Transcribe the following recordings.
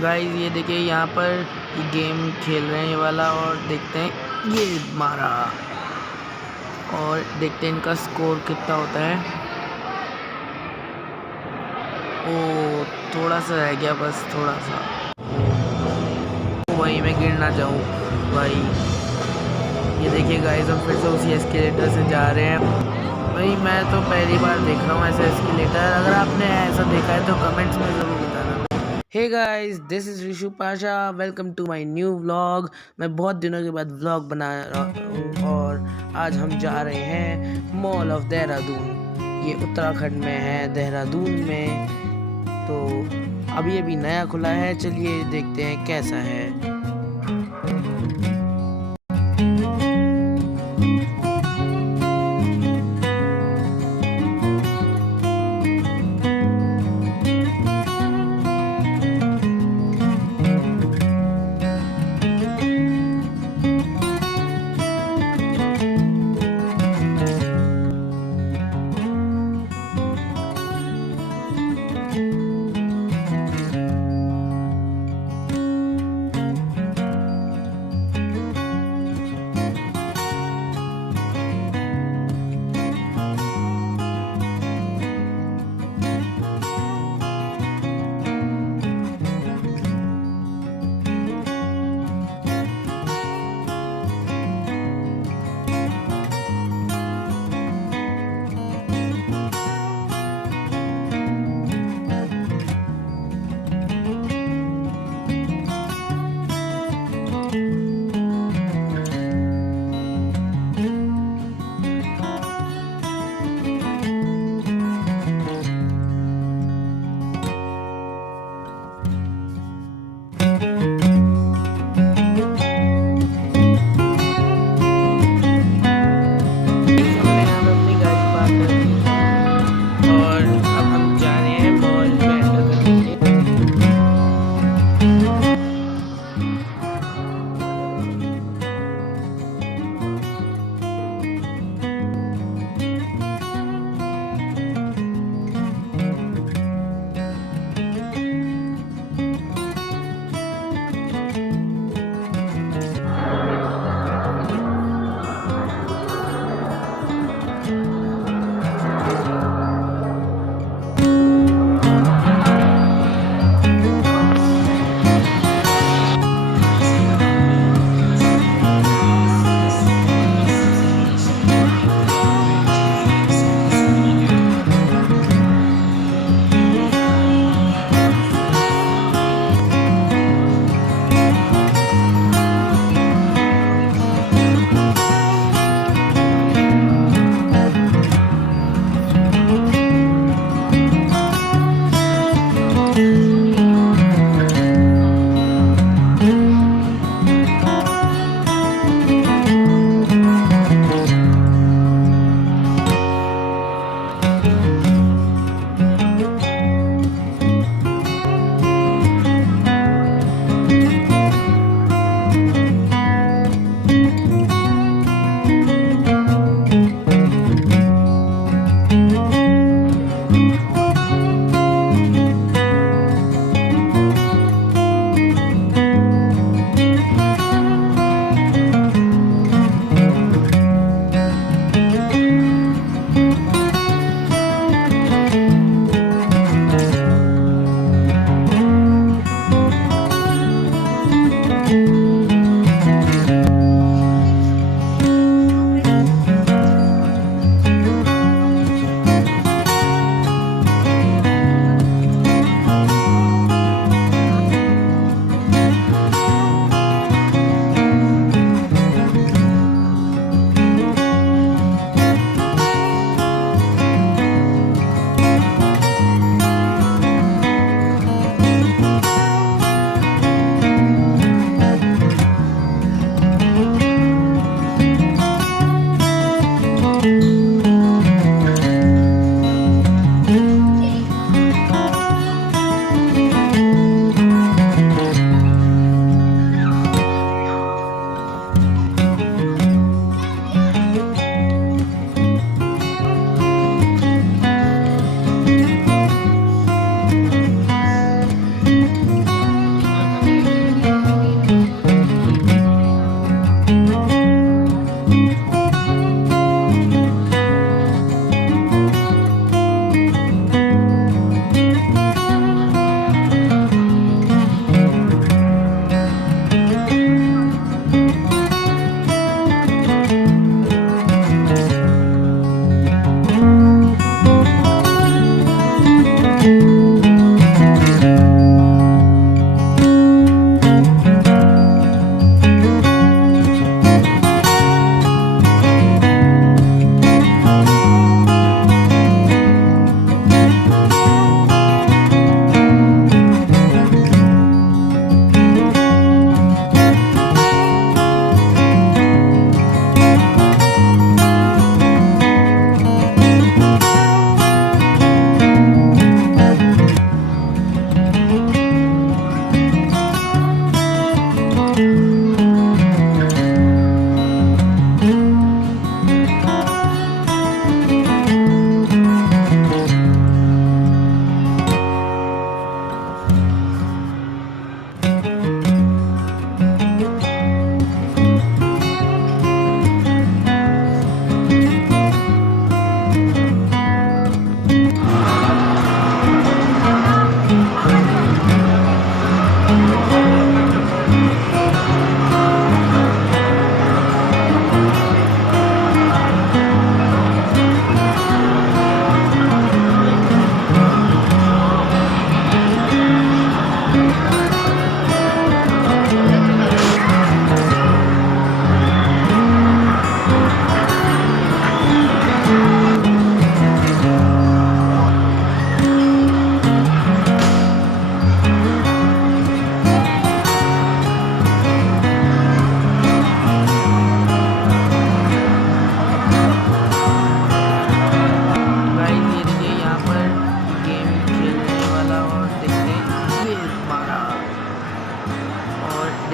Guys ये देखिए यहाँ पर ये गेम खेल रहे हैं ये वाला, और देखते हैं ये मारा, और देखते हैं इनका स्कोर कितना होता है। ओ थोड़ा सा रह गया, बस थोड़ा सा। वही मैं गिर ना जाऊँ भाई। ये देखिए गाइस हम फिर से उसी एस्केलेटर से जा रहे हैं। भाई मैं तो पहली बार देख रहा हूँ ऐसा एस्केलेटर। अगर आपने ऐसा देखा है तो कमेंट्स में ज़रूर बताना। Hey guys, this is Rishu Pasha, welcome to my new vlog. मैं बहुत दिनों के बाद व्लॉग बना रहा हूँ और आज हम जा रहे हैं मॉल ऑफ देहरादून। ये उत्तराखंड में है, देहरादून में। तो अभी नया खुला है, चलिए देखते हैं कैसा है।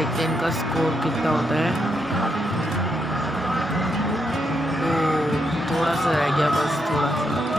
देखते हैं इनका स्कोर कितना होता है। तो थोड़ा सा रह गया, बस थोड़ा सा।